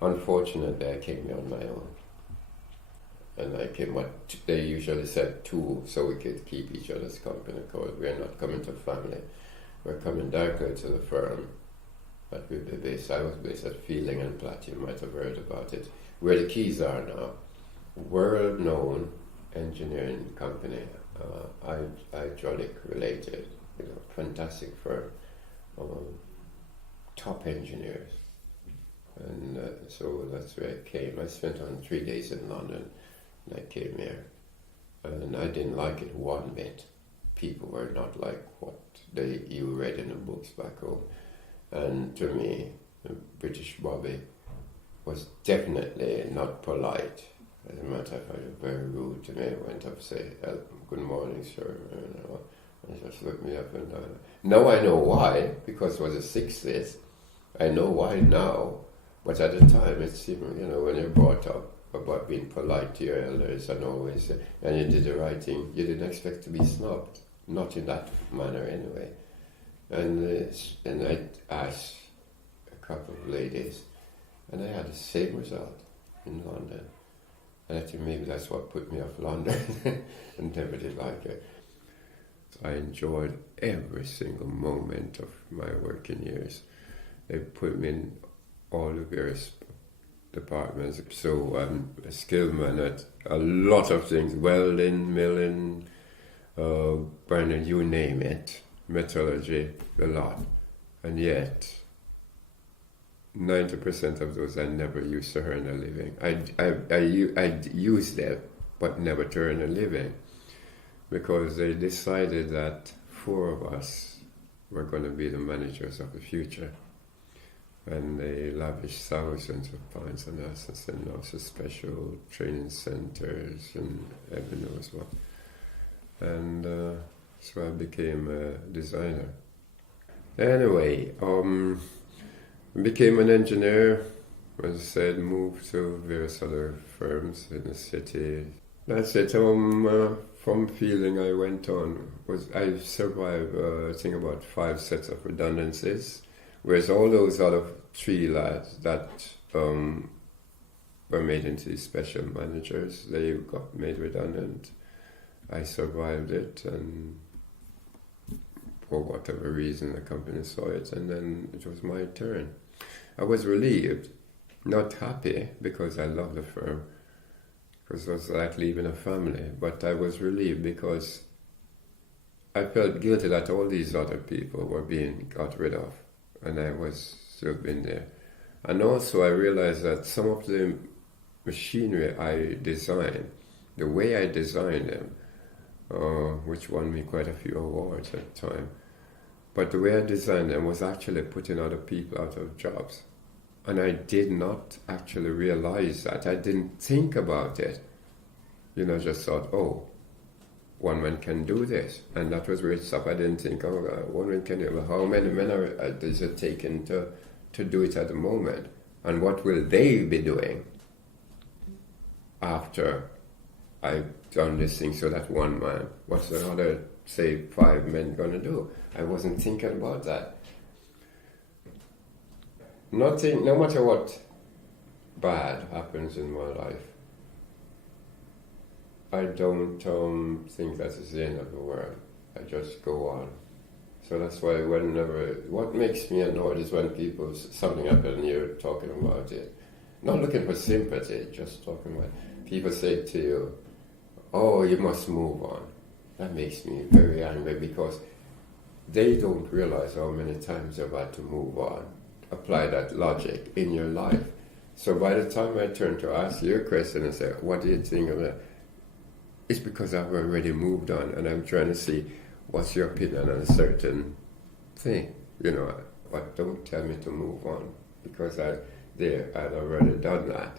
Unfortunately, I came here on my own. And I came, what they usually said, two, so we could keep each other's company, because we're not coming to family. We're coming directly to the firm. But we'll be based, I was based at Fielding and Platt, you might have heard about it. Where the keys are now, world-known engineering company, hydraulic related, fantastic firm, top engineers. And so that's where I came. I spent on 3 days in London, and I came here. And I didn't like it one bit. People were not like what you read in the books back home. And to me, the British Bobby was definitely not polite. As a matter of fact, it was very rude to me. I went up and said, "Good morning, sir." And he just looked me up and down. Now I know why, because it was the 60s. I know why now. But at the time, it seemed, when you're brought up about being polite to your elders and always, and you did the right thing, you didn't expect to be snubbed. Not in that manner anyway. And I asked a couple of ladies, and I had the same result in London. And I think maybe that's what put me off London and never did like it. I enjoyed every single moment of my working years. They put me in all the various departments. So I'm a skilled man at a lot of things, welding, milling, burning, you name it, metallurgy, a lot. And yet, 90% of those I never used to earn a living. I used them, but never to earn a living, because they decided that 4 of us were going to be the managers of the future. And they lavished thousands of pounds on us and sent us to special training centers and heaven knows what. And so I became a designer. Anyway, became an engineer, as I said, moved to various other firms in the city. That's it. From Fielding I went on. I survived, I think, about 5 sets of redundancies, whereas all those other 3 lads that were made into these special managers, they got made redundant. I survived it, and for whatever reason the company saw it, and then it was my turn. I was relieved, not happy, because I loved the firm, because it was like leaving a family, but I was relieved because I felt guilty that all these other people were being got rid of, and I was still been there. And also I realized that some of the machinery I designed, the way I designed them, which won me quite a few awards at the time, but the way I designed them was actually putting other people out of jobs. And I did not actually realize that. I didn't think about it. Just thought, oh, one man can do this. And that was where it stopped. I didn't think, oh, one man can do it. Well, how many men is it taken to do it at the moment? And what will they be doing after I've done this thing? So that one man, what's the other, say, 5 men going to do? I wasn't thinking about that. Nothing, no matter what bad happens in my life, I don't think that is the end of the world. I just go on. So that's why what makes me annoyed is when something happens and you're talking about it. Not looking for sympathy, just talking about it. People say to you, oh, you must move on. That makes me very angry, because they don't realize how many times they're about to move on. Apply that logic in your life. So by the time I turn to ask you a question and say, what do you think of that? It's because I've already moved on, and I'm trying to see what's your opinion on a certain thing. But don't tell me to move on, because I'd already done that.